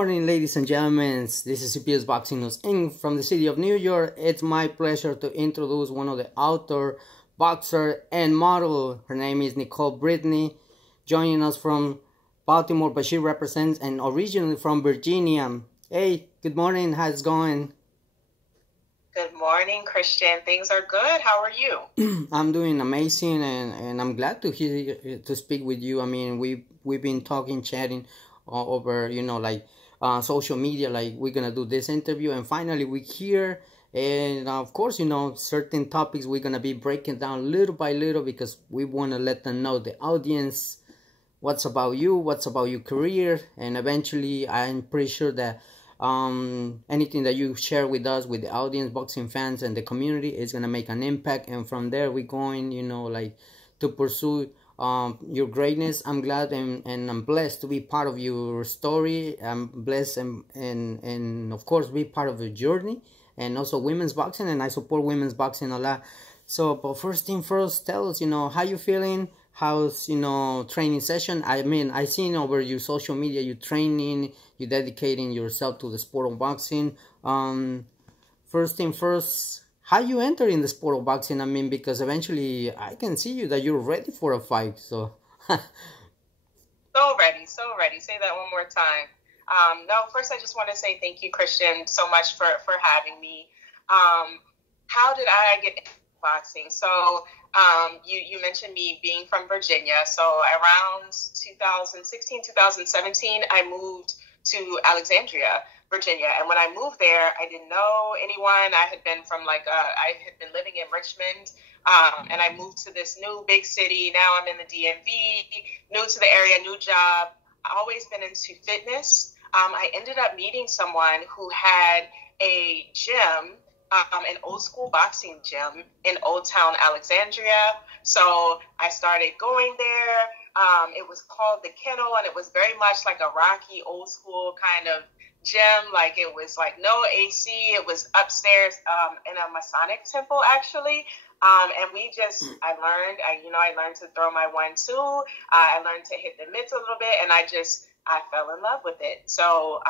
morning, ladies and gentlemen. This is CPS Boxing News Inc. from the city of New York. It's my pleasure to introduce one of the author, boxer, and model. Her name is Nicole Brittney, joining us from Baltimore, but she represents and originally from Virginia. Hey, good morning. How's it going? Good morning, Christian. Things are good. How are you? I'm doing amazing, and I'm glad to to speak with you. I mean, we've been talking, chatting over, social media, like we're gonna do this interview, and finally we're here. And of course, certain topics we're gonna be breaking down little by little because we want to let them know, the audience, what's about you, what's about your career, and eventually I'm pretty sure that anything that you share with us, with the audience, boxing fans, and the community is gonna make an impact. And from there we're going, to pursue your greatness. I'm glad and I'm blessed to be part of your story. I'm blessed and of course be part of your journey, and also women's boxing, and I support women's boxing a lot. So, but first thing first, tell us, how you feeling? How's, training session? I mean, I seen over your social media, you training, you dedicating yourself to the sport of boxing. First thing first, how you enter in the sport of boxing? I mean, because eventually I can see you that you're ready for a fight. So so ready. Say that one more time. No, first I just want to say thank you, Christian, so much for having me. How did I get into boxing? So you mentioned me being from Virginia. So around 2016, 2017, I moved to Alexandria, Virginia. And when I moved there, I didn't know anyone. I had been from I had been living in Richmond, and I moved to this new big city. Now I'm in the DMV, new to the area, new job. I've always been into fitness. I ended up meeting someone who had a gym, an old school boxing gym in Old Town Alexandria. So I started going there. It was called the Kennel, and it was very much like a rocky, old school kind of gym. Like, it was like no AC. It was upstairs in a Masonic temple, actually. And I learned to throw my 1-2. I learned to hit the mitts a little bit, and I fell in love with it. So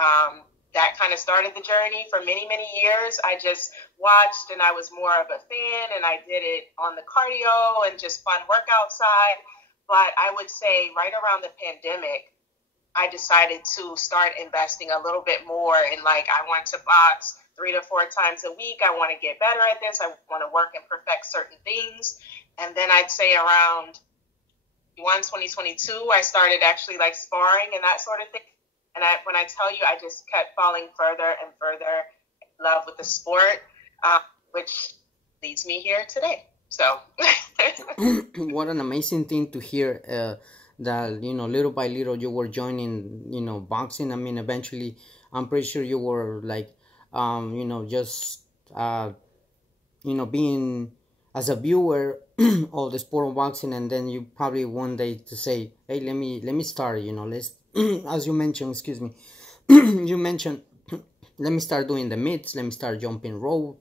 that kind of started the journey. For many, many years, I just watched, and I was more of a fan, and I did it on the cardio and just fun workout side. But I would say right around the pandemic, I decided to start investing a little bit more in, I want to box 3 to 4 times a week. I want to get better at this. I want to work and perfect certain things. And then I'd say around 2022, I started actually sparring and that sort of thing. And when I tell you, I just kept falling further and further in love with the sport, which leads me here today. So what an amazing thing to hear, that little by little you were joining boxing. I mean, eventually I'm pretty sure you were being as a viewer of the sport of boxing, and then you probably one day to say, hey, let me start, let's as you mentioned, excuse me, you mentioned, let me start doing the mitts, let me start jumping rope,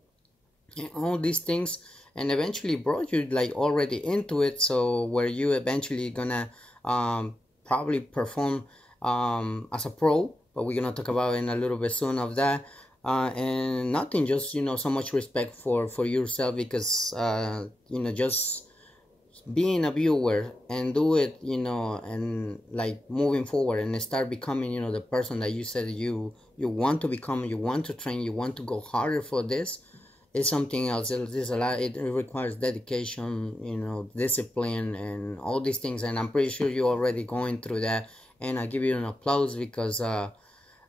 and all these things, and eventually brought you already into it. So where you eventually gonna probably perform as a pro, but we're gonna talk about in a little bit soon of that. And nothing, just so much respect for yourself, because just being a viewer and do it, and moving forward and start becoming the person that you said you want to become, you want to train, you want to go harder for this, is something else. There's a lot. It requires dedication, discipline, and all these things. And I'm pretty sure you're already going through that. And I give you an applause, because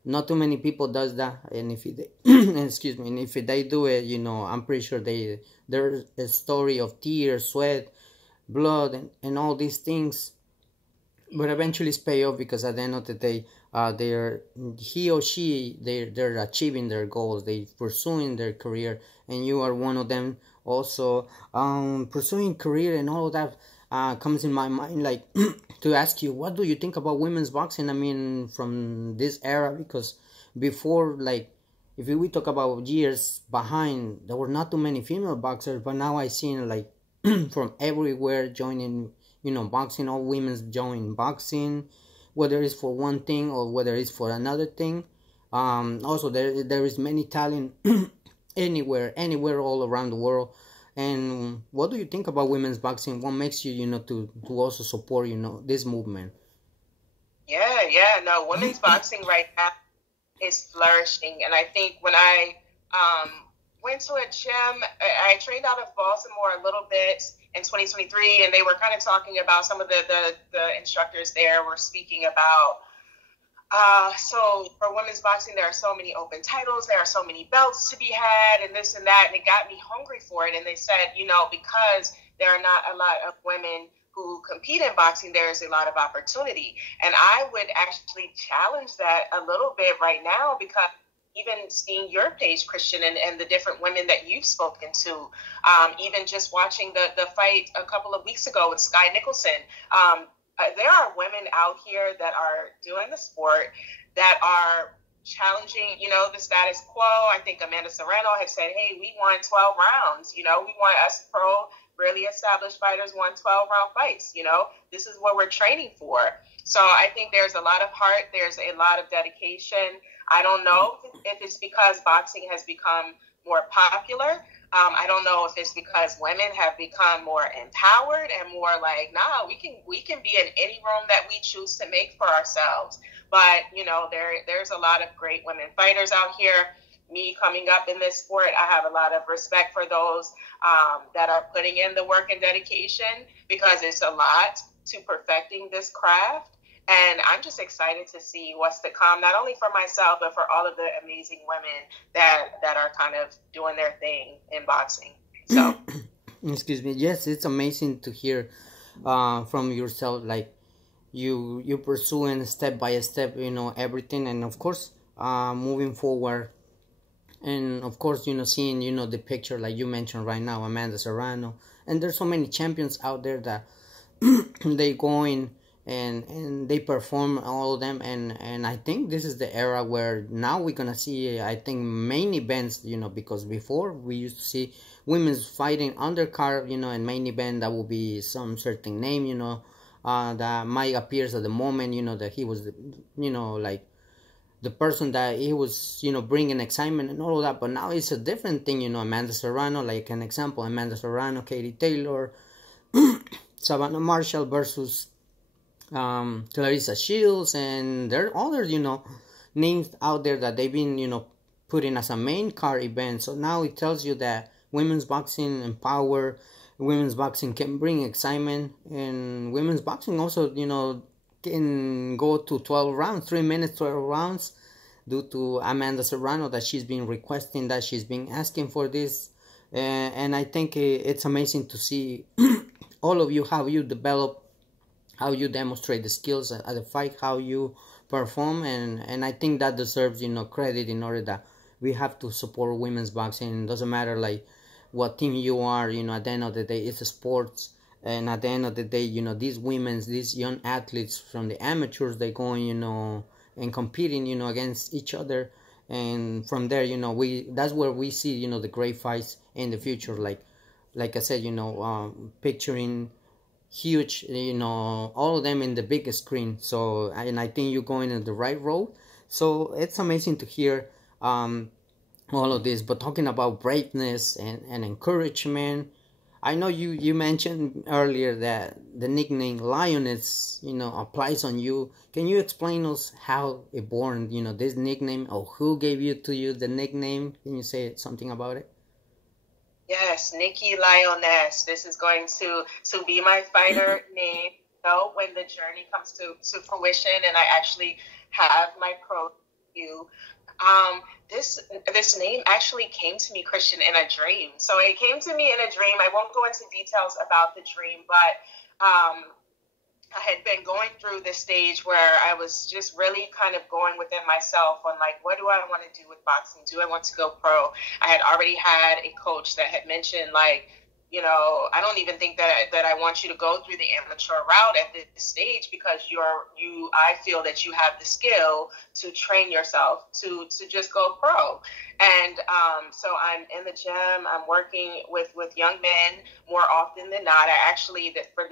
not too many people does that. And if they, excuse me, and if they do it, I'm pretty sure there's a story of tears, sweat, blood, and all these things. But eventually it's pay off, because at the end of the day, they're achieving their goals, they pursuing their career, and you are one of them also. Pursuing career and all of that comes in my mind, to ask you, what do you think about women's boxing? I mean, from this era, because before, if we talk about years behind, there were not too many female boxers, but now I seen from everywhere joining, boxing. All women join boxing, whether it's for one thing or whether it's for another thing. Also, there is many talent anywhere all around the world. And what do you think about women's boxing? What makes you, to also support, this movement? No, women's boxing right now is flourishing. And I think when I went to a gym, I trained out of Baltimore a little bit in 2023, and they were kind of talking about some of the instructors there were speaking about, so for women's boxing, there are so many open titles, there are so many belts to be had, and this and that, and it got me hungry for it. And they said, because there are not a lot of women who compete in boxing, there's a lot of opportunity. And I would actually challenge that a little bit right now, because even seeing your page, Christian, and the different women that you've spoken to, even just watching the fight a couple of weeks ago with Sky Nicholson, there are women out here that are doing the sport, that are challenging, the status quo. I think Amanda Serrano had said, hey, we won 12 rounds. We want us pro, really established fighters won 12-round fights. This is what we're training for. So I think there's a lot of heart. There's a lot of dedication. I don't know if it's because boxing has become more popular. I don't know if it's because women have become more empowered and more like, nah, we can be in any room that we choose to make for ourselves. But, there's a lot of great women fighters out here. Me coming up in this sport, I have a lot of respect for those that are putting in the work and dedication, because it's a lot to perfecting this craft. And I'm just excited to see what's to come, not only for myself, but for all of the amazing women that are kind of doing their thing in boxing. So, excuse me. Yes, it's amazing to hear from yourself, like you pursuing step by step, everything, and of course, moving forward. And of course, seeing, the picture like you mentioned right now, Amanda Serrano, and there's so many champions out there that they go in and they perform, all of them, and I think this is the era where now we're gonna see, I think, main events, because before we used to see women's fighting undercard, and main event that will be some certain name, that might appears at the moment, that he was, like the person that he was, bringing excitement and all of that. But now it's a different thing, Amanda Serrano, like an example, Amanda Serrano, Katie Taylor, Savannah Marshall versus Clarissa Shields, and there are other, names out there that they've been, putting as a main card event. So now it tells you that women's boxing empower, women's boxing can bring excitement, and women's boxing also, can go to 12 rounds, 3 minutes, 12 rounds, due to Amanda Serrano, that she's been requesting, that she's been asking for this. And I think it's amazing to see all of you, how you develop, how you demonstrate the skills at the fight, how you perform, and I think that deserves, credit, in order that we have to support women's boxing. It doesn't matter like what team you are, at the end of the day, it's a sports. And at the end of the day, these young athletes from the amateurs, they going, and competing, against each other. And from there, that's where we see, the great fights in the future. Like I said, picturing huge, all of them in the big screen. So, and I think you're going in the right road. So it's amazing to hear all of this. But talking about braveness and encouragement, I know you mentioned earlier that the nickname Lioness, applies on you. Can you explain us how it born, this nickname, or who gave you the nickname? Can you say something about it? Yes, Nikki Lioness. This is going to be my fighter name, when the journey comes to fruition and I actually have my pro debut. This name actually came to me, Christian, in a dream. So it came to me in a dream. I won't go into details about the dream, but I had been going through this stage where I was just really kind of going within myself on like, what do I want to do with boxing? Do I want to go pro? I had already had a coach that had mentioned like, I don't even think that I want you to go through the amateur route at this stage, because I feel that you have the skill to train yourself to just go pro. And so I'm in the gym, I'm working with young men more often than not. I actually, for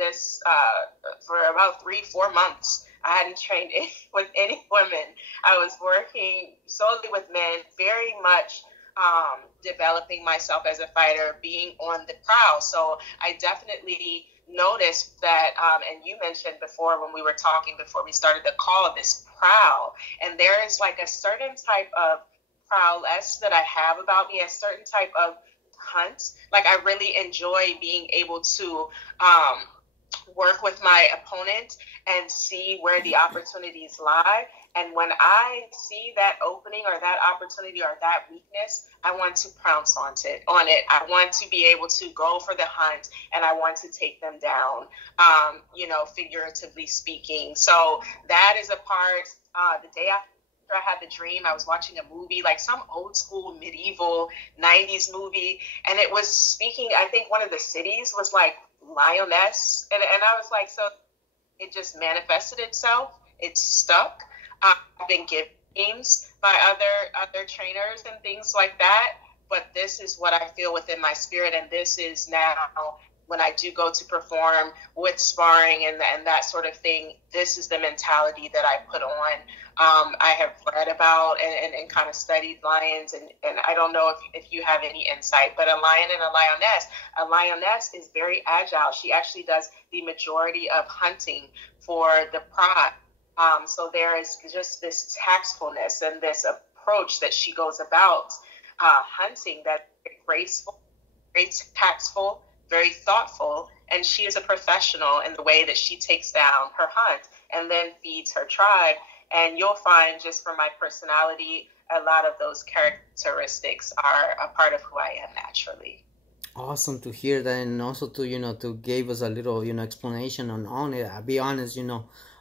about 3-4 months, I hadn't trained with any women. I was working solely with men, very much developing myself as a fighter, being on the prowl. So I definitely noticed that, and you mentioned before when we were talking before we started the call, this prowl. And there is like a certain type of prowess that I have about me, a certain type of hunt. Like I really enjoy being able to work with my opponent and see where the opportunities lie. And when I see that opening or that opportunity or that weakness, I want to pounce on it. I want to be able to go for the hunt, and I want to take them down, figuratively speaking. So that is a part. The day after I had the dream, I was watching a movie, like some old school medieval 90s movie, and it was speaking, I think one of the cities was like lioness, and I was like, so it just manifested itself. It stuck. I've been given names by other trainers and things like that, but this is what I feel within my spirit, and this is now when I do go to perform with sparring and that sort of thing. This is the mentality that I put on. I have read about and kind of studied lions, and I don't know if you have any insight, but a lion and a lioness is very agile. She actually does the majority of hunting for the pride. So there is just this tactfulness and this approach that she goes about hunting that's very graceful, very tactful, very thoughtful, and she is a professional in the way that she takes down her hunt and then feeds her tribe. And you'll find, just from my personality, a lot of those characteristics are a part of who I am naturally. Awesome to hear that, and also to give us a little explanation on it. I'll be honest,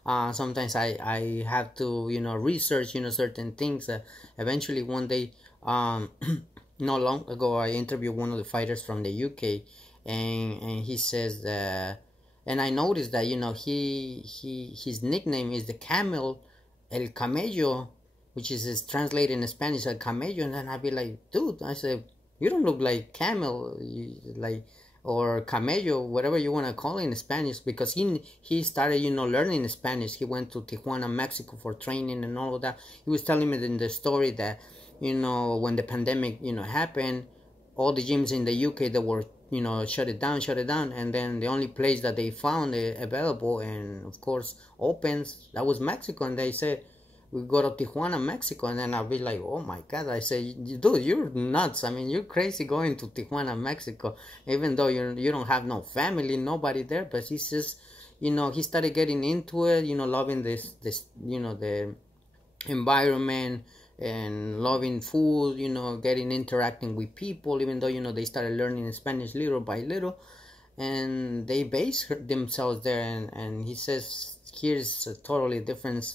sometimes I have to research certain things. Eventually one day, not long ago, I interviewed one of the fighters from the UK, and he says that, and I noticed that his nickname is the Camel, El Camello, which is translated in Spanish El Camello. And then I'd be like, dude, I said, you don't look like camel, or camello, whatever you want to call it in Spanish, because he started learning Spanish. He went to Tijuana, Mexico for training and all of that. He was telling me in the story that when the pandemic happened, all the gyms in the UK that were shut it down, and then the only place that they found available and of course opens, that was Mexico. And they said, we go to Tijuana, Mexico. And then I'll be like, oh my God. I say, dude, you're nuts. I mean, you're crazy going to Tijuana, Mexico, even though you don't have no family, nobody there. But he says, he started getting into it, loving this the environment and loving food, interacting with people, even though they started learning Spanish little by little, and they base themselves there. And he says, here's a totally different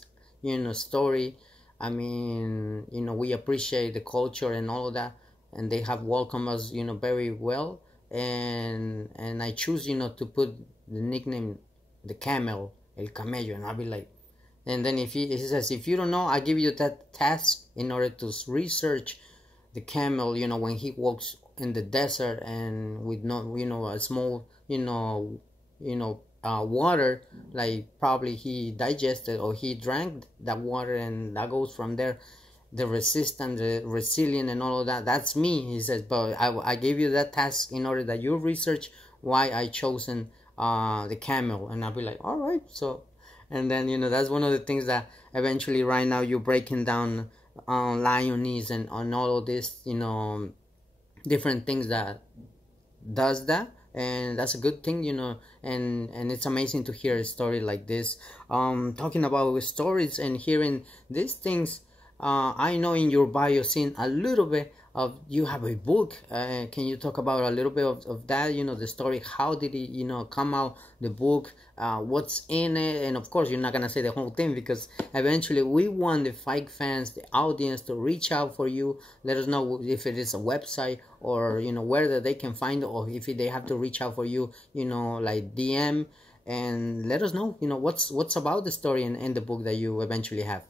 story. I mean, we appreciate the culture and all of that, and they have welcomed us very well. And I choose to put the nickname the Camel, El Camello. And I'll be like, and then if he says, if you don't know, I give you that task in order to research the camel, when he walks in the desert and with no, a small, water, like probably he digested or he drank that water, and that goes from there. The resistant, the resilient, and all of that. That's me, he says. But I gave you that task in order that you research why I chosen the camel. And I'll be like, all right, so. And then, that's one of the things that eventually right now you're breaking down lioness and on all of this, different things that does that. And that's a good thing, and it's amazing to hear a story like this. Talking about stories and hearing these things, I know in your bio seen a little bit of, you have a book. Can you talk about a little bit of that, the story? How did it, come out, the book? What's in it? And of course, you're not going to say the whole thing, because eventually we want the fight fans, the audience, to reach out for you. Let us know if it is a website or, where they can find it, or if they have to reach out for you, like DM, and let us know, what's about the story and the book that you eventually have.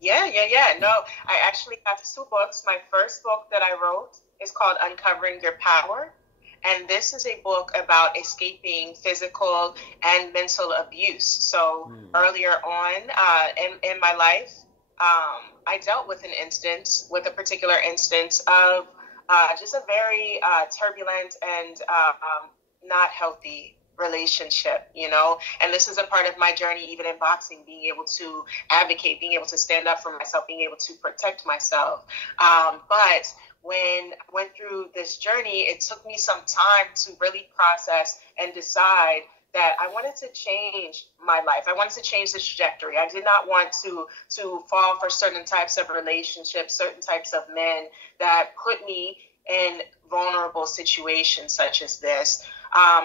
Yeah. No, I actually have two books. My first book that I wrote is called Uncovering Your Power. And this is a book about escaping physical and mental abuse. So earlier on in my life, I dealt with a particular instance of just a very turbulent and not healthy relationship, and this is a part of my journey, even in boxing, being able to advocate, being able to stand up for myself, being able to protect myself. But when I went through this journey, it took me some time to really process and decide that I wanted to change my life. I wanted to change the trajectory. I did not want to fall for certain types of relationships, certain types of men that put me in vulnerable situations such as this.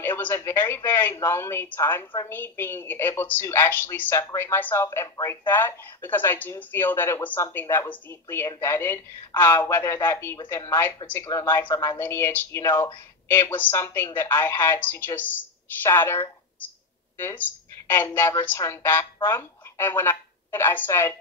It was a very, very lonely time for me, being able to actually separate myself and break that, because I do feel that it was something that was deeply embedded, whether that be within my particular life or my lineage. It was something that I had to just shatter this and never turn back from. And when I said,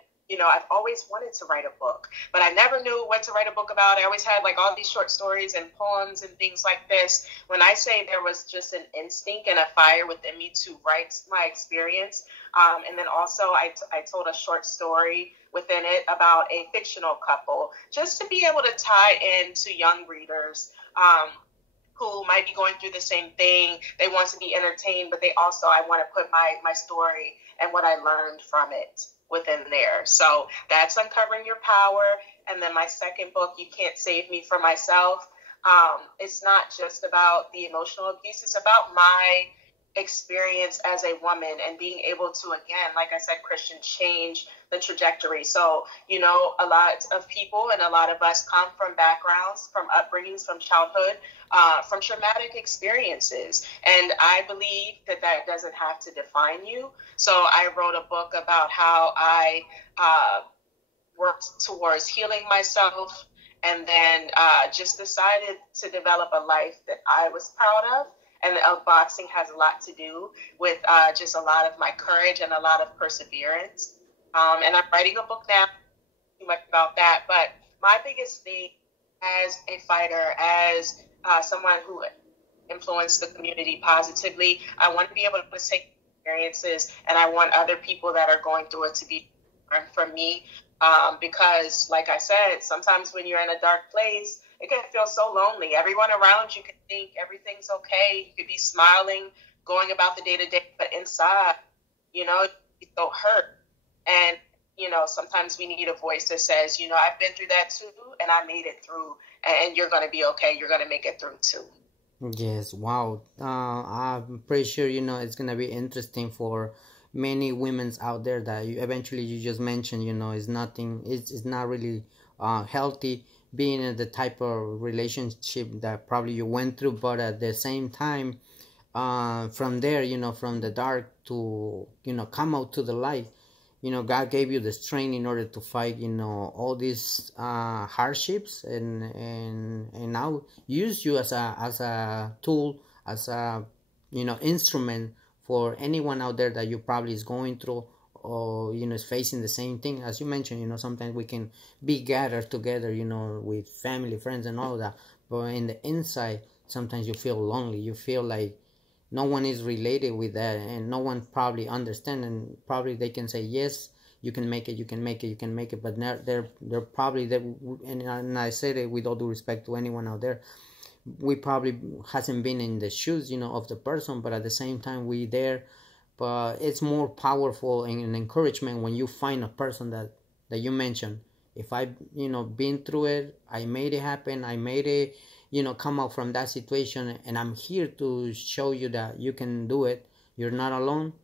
I've always wanted to write a book, but I never knew what to write a book about. I always had like all these short stories and poems and things like this. When I say there was just an instinct and a fire within me to write my experience, and then also I told a short story within it about a fictional couple, just to be able to tie in to young readers who might be going through the same thing. They want to be entertained, but I want to put my story and what I learned from it within there. So that's Uncovering Your Power. And then my second book, You Can't Save Me from Myself. It's not just about the emotional abuse. It's about my experience as a woman and being able to, again, like I said, Christian, change the trajectory. So, a lot of people and a lot of us come from backgrounds, from upbringings, from childhood, from traumatic experiences. And I believe that doesn't have to define you. So I wrote a book about how I worked towards healing myself, and then just decided to develop a life that I was proud of. And boxing has a lot to do with just a lot of my courage and a lot of perseverance. And I'm writing a book now, too much about that. But my biggest thing as a fighter, as someone who influenced the community positively, I want to be able to take experiences, and I want other people that are going through it to be learned from me. Because, like I said, sometimes when you're in a dark place, it can feel so lonely. Everyone around you can think everything's okay. You could be smiling, going about the day-to-day, but inside, you're so hurt. And, sometimes we need a voice that says, I've been through that too, and I made it through, and you're going to be okay. You're going to make it through too. Yes, wow. I'm pretty sure, it's going to be interesting for many women out there that you just mentioned, it's not really healthy being in the type of relationship that probably you went through, but at the same time, from there, from the dark to, come out to the light, God gave you the strength in order to fight, all these hardships, and now use you as a tool, as a, instrument for anyone out there that you probably is going through, or is facing the same thing. As you mentioned, sometimes we can be gathered together, with family, friends, and all of that, but in the inside, sometimes you feel lonely. You feel like no one is related with that, and no one probably understands, and probably they can say, yes, you can make it, you can make it, you can make it, but they're probably there. And I say that with all due respect to anyone out there, we probably hasn't been in the shoes, of the person, but at the same time we there. But it's more powerful and an encouragement when you find a person that you mentioned. If I, been through it, I made it happen, I made it, come out from that situation, and I'm here to show you that you can do it. You're not alone.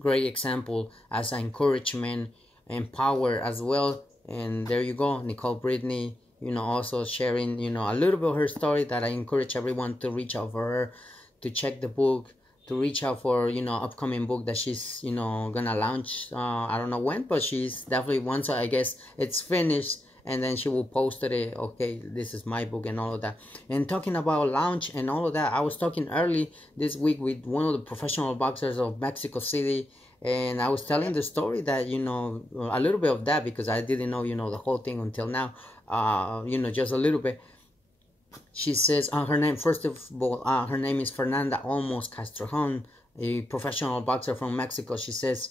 Great example as an encouragement and power as well. And there you go, Nicole Brittney, also sharing, a little bit of her story, that I encourage everyone to reach out for her, to check the book, to reach out for, upcoming book that she's, gonna launch. I don't know when, but she's definitely, once I guess it's finished, and then she will post it, okay, this is my book and all of that. And talking about launch and all of that, I was talking early this week with one of the professional boxers of Mexico City, and I was telling the story that, a little bit of that, because I didn't know, the whole thing until now, just a little bit. She says her name, first of all, her name is Fernanda Olmos Castrejon, a professional boxer from Mexico. She says,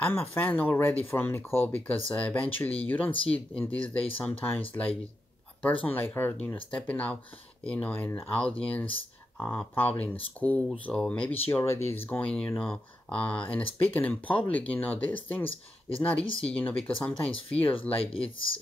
I'm a fan already from Nicole because eventually you don't see it in these days sometimes, like a person like her, stepping out, in an audience, probably in schools, or maybe she already is going, and speaking in public. These things is not easy, because sometimes fears like it's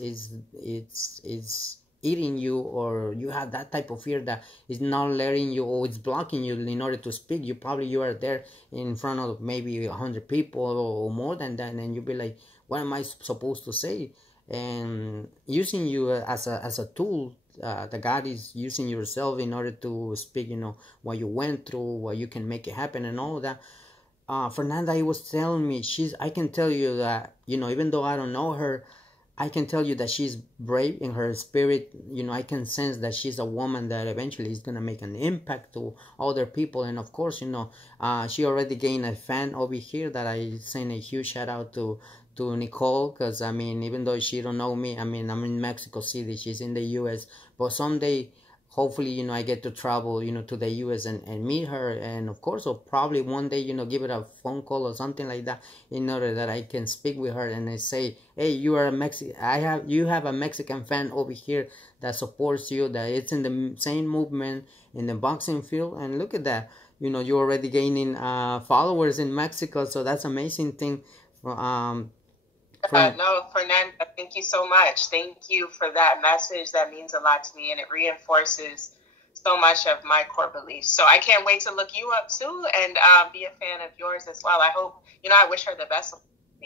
eating you, or you have that type of fear that is not letting you, or it's blocking you in order to speak. You are there in front of maybe 100 people or more than that, and you'll be like, what am I supposed to say? And using you as a tool, the God is using yourself in order to speak, what you went through, what you can make it happen, and all that. Fernanda, he was telling me, I can tell you that, even though I don't know her, I can tell you that she's brave in her spirit. I can sense that she's a woman that eventually is going to make an impact to other people. And of course, she already gained a fan over here that I send a huge shout out to Nicole, because even though she don't know me, I'm in Mexico City, she's in the US, but someday hopefully, I get to travel, to the US and meet her. And of course, or probably one day, give it a phone call or something like that, in order that I can speak with her and I say, hey, you are you have a Mexican fan over here that supports you, that it's in the same movement in the boxing field. And look at that, you're already gaining followers in Mexico. So that's amazing thing. No, Fernanda, thank you so much. Thank you for that message. That means a lot to me, and it reinforces so much of my core beliefs. So I can't wait to look you up too, and be a fan of yours as well. I hope, I wish her the best.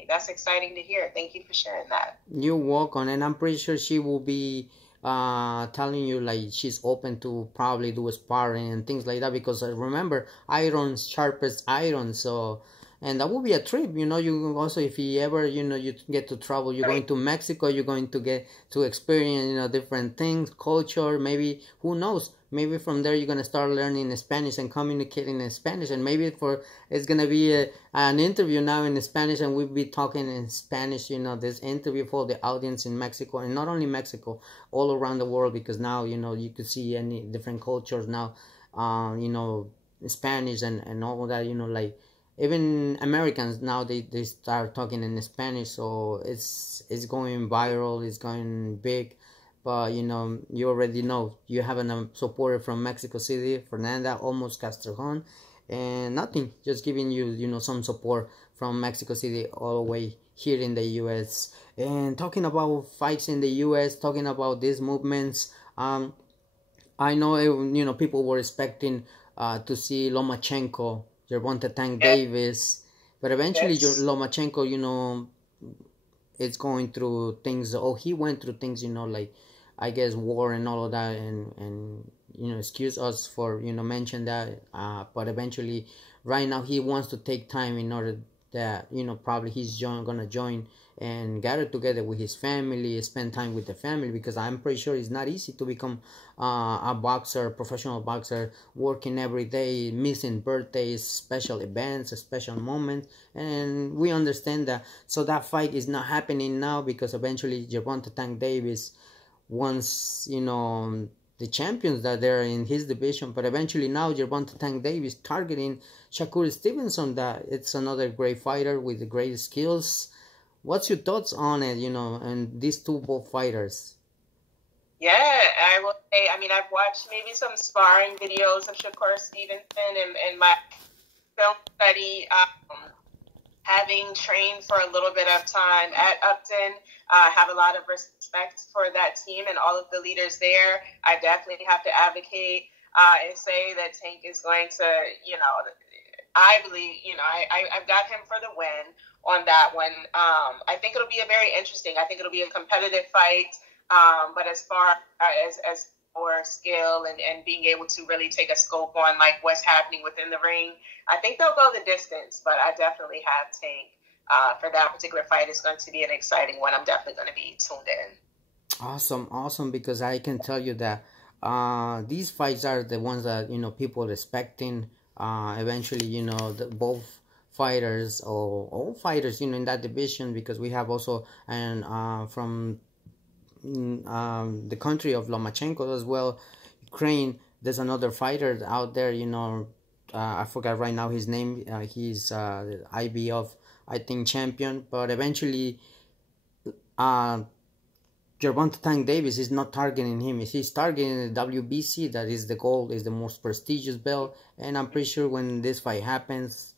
That's exciting to hear. Thank you for sharing that. You're welcome, and I'm pretty sure she will be telling you like she's open to probably do sparring and things like that, because remember, iron sharpens iron. So, and that will be a trip, you also, if you ever, you get to travel, you're going to Mexico, you're going to get to experience, different things, culture, maybe, who knows, maybe from there you're going to start learning Spanish and communicating in Spanish, and maybe it's going to be an interview now in Spanish, and we'll be talking in Spanish, this interview for the audience in Mexico, and not only Mexico, all around the world, because now, you could see any different cultures now, Spanish and all that, like, even Americans now, they start talking in Spanish, so it's going viral, it's going big. But you already know, you have a supporter from Mexico City, Fernanda Olmos Castrejon, and nothing, just giving you some support from Mexico City all the way here in the US. And talking about fights in the US, talking about these movements, I know people were expecting to see Lomachenko, Gervonta Tank Davis, but eventually Lomachenko, it's going through things. He went through things, like, I guess, war and all of that, and excuse us for mention that, but eventually, right now he wants to take time in order that probably he's gonna join and gather together with his family, spend time with the family, because I'm pretty sure it's not easy to become a boxer, professional boxer, working every day, missing birthdays, special events, special moments, and we understand that. So that fight is not happening now, because eventually Gervonta Tank Davis wants the champions that they're in his division, but eventually now Gervonta Tank Davis targeting Shakur Stevenson, that it's another great fighter with great skills. What's your thoughts on it, and these both fighters? Yeah, I will say, I've watched maybe some sparring videos of Shakur Stevenson in my film study, having trained for a little bit of time at Upton. I have a lot of respect for that team and all of the leaders there. I definitely have to advocate and say that Tank is going to, I believe, I've got him for the win on that one. I think it'll be I think it'll be a competitive fight. But as far as for skill and being able to really take a scope on like what's happening within the ring, I think they'll go the distance. But I definitely have Tank for that particular fight. It's going to be an exciting one. I'm definitely going to be tuned in. Awesome, because I can tell you that these fights are the ones that people are expecting. Eventually, both fighters, or all fighters, in that division, because we have also from the country of Lomachenko as well, Ukraine. There's another fighter out there, I forgot right now his name. He's IBF, I think, champion, but eventually uh, Gervonta Tank Davis is not targeting him. He's targeting the WBC. That is the goal, is the most prestigious belt. And I'm pretty sure when this fight happens,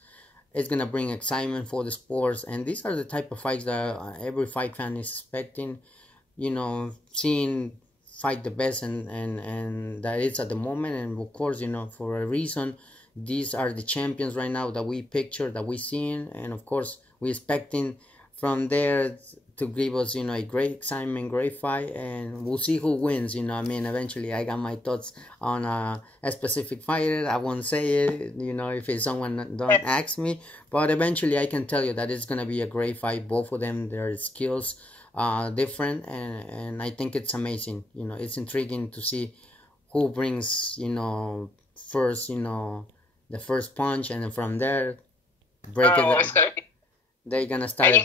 it's going to bring excitement for the sports. And these are the type of fights that every fight fan is expecting. Seeing fight the best and that it's at the moment. And of course, for a reason, these are the champions right now that we picture, that we seeing. And of course, we expecting from there to give us, a great excitement, great fight, and we'll see who wins. Eventually I got my thoughts on a specific fighter. I won't say it, if it's someone don't ask me, but eventually I can tell you that it's gonna be a great fight. Both of them, their skills different, and I think it's amazing. It's intriguing to see who brings, first, the first punch, and then from there break it. It's gonna be. They're gonna start.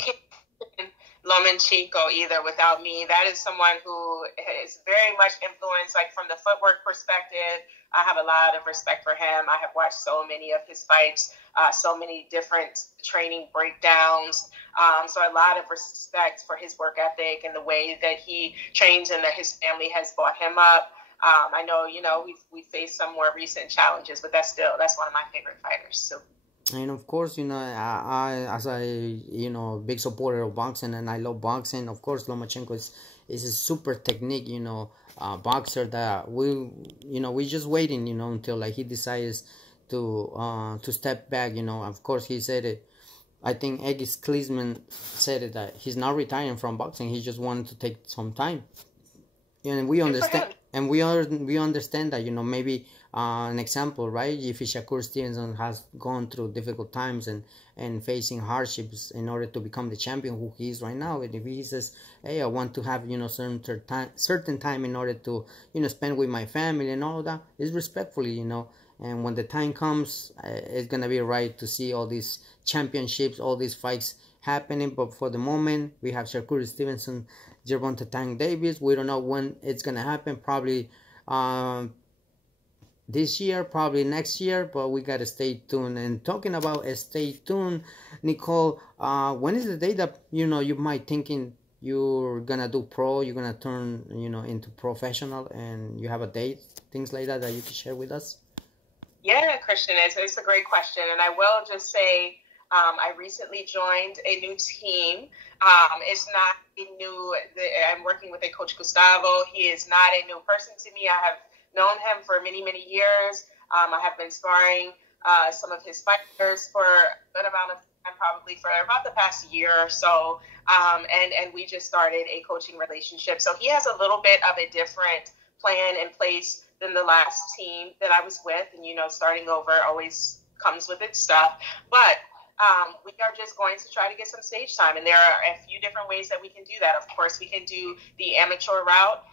Lomachenko either without me. That is someone who is very much influenced, like from the footwork perspective. I have a lot of respect for him. I have watched so many of his fights, so many different training breakdowns. So a lot of respect for his work ethic and the way that he trains and that his family has brought him up. I know, we've faced some more recent challenges, but that's one of my favorite fighters. So. And of course, I as a big supporter of boxing, and I love boxing. Of course, Lomachenko is a super technique, boxer that we just waiting, until like he decides to step back. Of course, he said it. I think Egis Klinsman said it, that he's not retiring from boxing. He just wanted to take some time, and we understand. And we understand that, maybe an example, right? If Shakur Stevenson has gone through difficult times and facing hardships in order to become the champion who he is right now, and if he says, hey, I want to have, certain time in order to, spend with my family and all of that, it's respectfully, and when the time comes, it's going to be right to see all these championships, all these fights happening. But for the moment, we have Shakur Stevenson, Gervonta Tank Davis. We don't know when it's going to happen. Probably this year, probably next year, but we got to stay tuned. And talking about stay tuned, Nicole, when is the day that, you might thinking you're going to do pro, you're going to turn, into professional, and you have a date, things like that you can share with us? Yeah, Christian, it's a great question. And I will just say, I recently joined a new team. It's not I'm working with a coach, Gustavo. He is not a new person to me. I have known him for many, many years. I have been sparring some of his fighters for a good amount of time, probably for about the past year or so. And we just started a coaching relationship. So he has a little bit of a different plan in place than the last team that I was with. And, starting over always comes with its stuff. But we are just going to try to get some stage time. And there are a few different ways that we can do that. Of course, we can do the amateur route.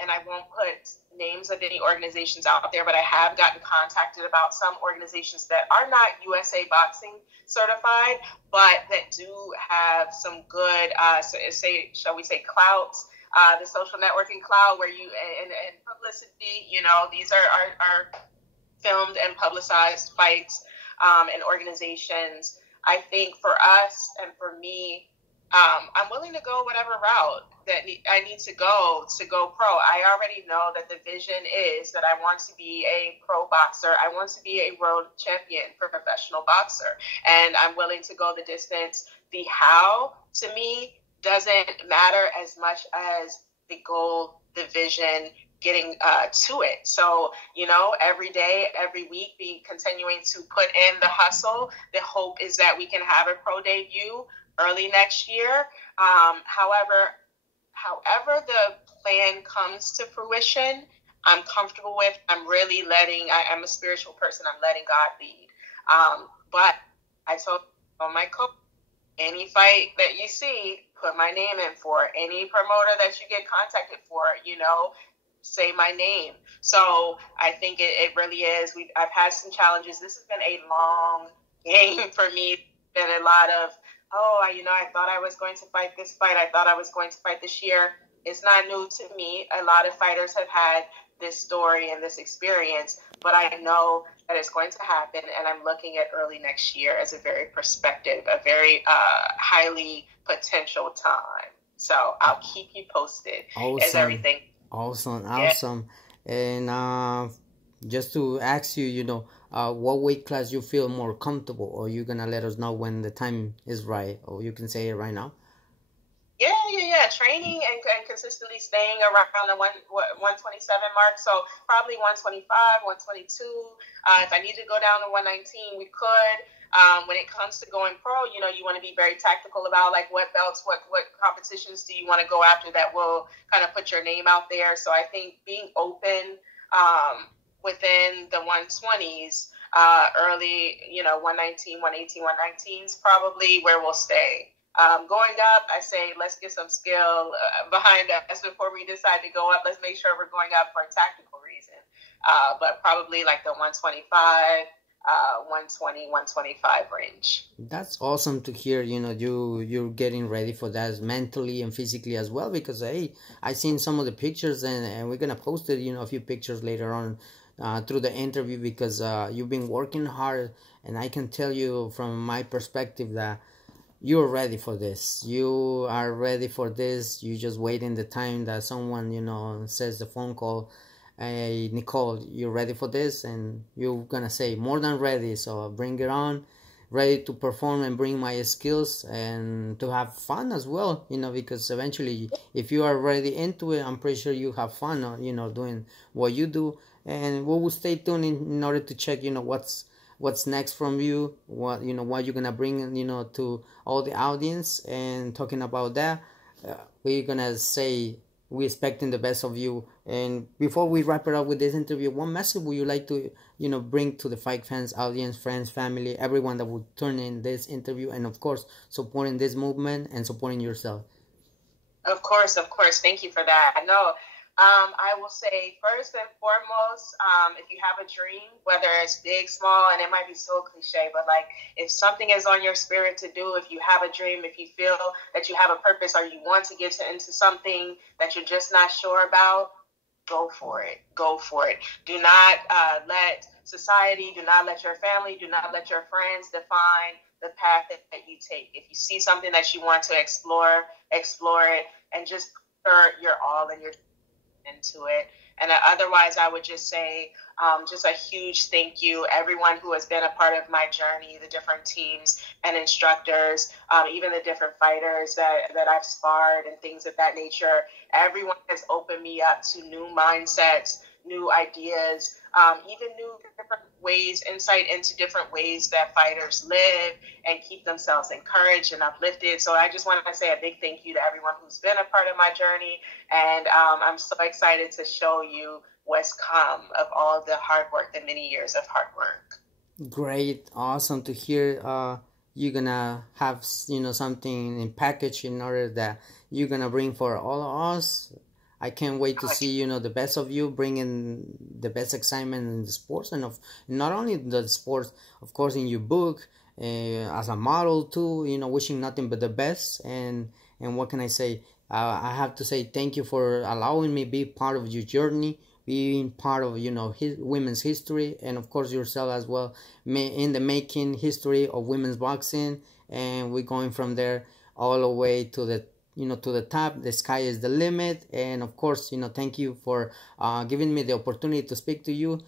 And I won't put names of any organizations out there, but I have gotten contacted about some organizations that are not USA Boxing certified, but that do have some good, shall we say, clout, the social networking clout, where you, and publicity, these are filmed and publicized fights and organizations. I think for us and for me, I'm willing to go whatever route that I need to go pro. I already know that the vision is that I want to be a pro boxer. I want to be a world champion professional boxer. And I'm willing to go the distance. The how, to me, doesn't matter as much as the goal, the vision, getting to it. So, every day, every week, be continuing to put in the hustle. The hope is that we can have a pro debut early next year. However the plan comes to fruition, I'm comfortable with. I'm really I'm a spiritual person. I'm letting God lead. But I told my coach, any fight that you see, put my name in for. Any promoter that you get contacted for, say my name. So I think it really is. I've had some challenges. This has been a long game for me. It's been a lot of, I thought I was going to fight this fight. I thought I was going to fight this year. It's not new to me. A lot of fighters have had this story and this experience, but I know that it's going to happen, and I'm looking at early next year as a very highly potential time. So I'll keep you posted as everything. Awesome. And just to ask you, what weight class you feel more comfortable, or you're gonna let us know when the time is right, or you can say it right now? Yeah. Training and consistently staying around the 127 mark. So probably 125, 122. If I need to go down to 119, we could. When it comes to going pro, you want to be very tactical about like what belts, what competitions do you want to go after that will kind of put your name out there. So I think being open within the 120s, early, 119, 118, 119 is probably where we'll stay. Going up, I say let's get some skill behind us before we decide to go up. Let's make sure we're going up for a tactical reason. But probably like the 125, 120, 125 range. That's awesome to hear. You're getting ready for that mentally and physically as well, because hey, I seen some of the pictures, and we're gonna post it, a few pictures later on through the interview, because you've been working hard, and I can tell you from my perspective that you're ready for this. You are ready for this. You just waiting the time that someone, says the phone call, hey, Nicole, you ready for this? And you're gonna say, more than ready, so bring it on. Ready to perform and bring my skills and to have fun as well, because eventually if you are really into it, I'm pretty sure you have fun, doing what you do. And we will stay tuned in order to check, what's next from you, what you're gonna bring, to all the audience. And talking about that, we're gonna say we're expecting the best of you. And before we wrap it up with this interview, what message would you like to bring to the fight fans, audience, friends, family, everyone that would turn in this interview, and of course supporting this movement and supporting yourself? Of course. Thank you for that. I will say first and foremost, if you have a dream, whether it's big, small, and it might be so cliche, but like if something is on your spirit to do, if you have a dream, if you feel that you have a purpose, or you want to get into something that you're just not sure about, go for it. Do not let society, do not let your family, do not let your friends define the path that you take. If you see something that you want to explore it, and just put your all and your into it. And otherwise, I would just say just a huge thank you, everyone who has been a part of my journey, the different teams and instructors, even the different fighters that I've sparred and things of that nature. Everyone has opened me up to new mindsets, new ideas, even new different ways, insight into different ways that fighters live and keep themselves encouraged and uplifted. So I just want to say a big thank you to everyone who's been a part of my journey. And I'm so excited to show you what's come of all the hard work, the many years of hard work. Great. Awesome to hear. You're gonna have, something in package in order that you're gonna bring for all of us. I can't wait to see, the best of you, bringing the best excitement in the sports, and of not only the sports, of course, in your book, as a model too, wishing nothing but the best. And what can I say? I have to say thank you for allowing me be part of your journey, being part of, women's history, and of course yourself as well, in the making history of women's boxing. And we're going from there all the way to the to the top. The sky is the limit. And of course, thank you for giving me the opportunity to speak to you.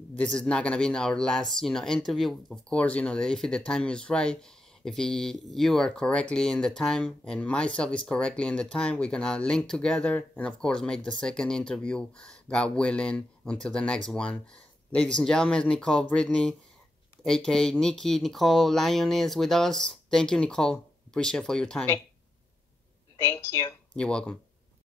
This is not gonna be our last interview. Of course, if the time is right, if you are correctly in the time and myself is correctly in the time, we're gonna link together and of course make the second interview, God willing, until the next one. Ladies and gentlemen, Nicole Brittney, aka Nicole Lioness, with us. Thank you, Nicole. Appreciate for your time. Thank you. You're welcome.